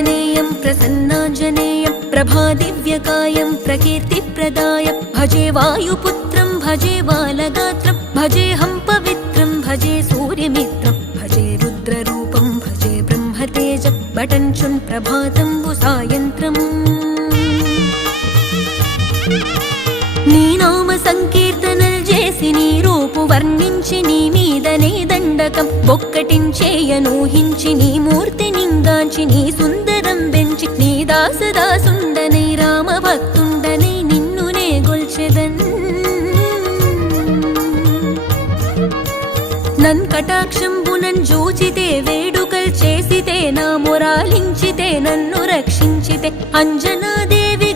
प्रसन्नाञ्जनेयं प्रसन्नाञ्जनेयं प्रभादिव्यकायं प्रकीर्तिप्रदायं भजे वायुपुत्रं भजे बालगात्रं भजेऽहं पवित्रं भजे सूर्यमित्रं भजे रुद्ररूपं भजे ब्रह्मतेजं बटञ्चुन् प्रभातं सायन्त्रम् నీ నామ సంకీర్తనలు చేసి నీ రూపు వర్ణించి నీ మీదనే దండకం ఒక్కటించేయనూహించి నీ మూర్తి నింగాంచి నీ సుందరం పెంచి నీ దాసదాసుండనై రామ భక్తుండనై నిన్నునే గొల్చెదన్ నన్ కటాక్షంబునన్ జూచితే వేడుకల్ చేసితే నా మొరాలించితే నన్ను రక్షించితే అంజనాదేవి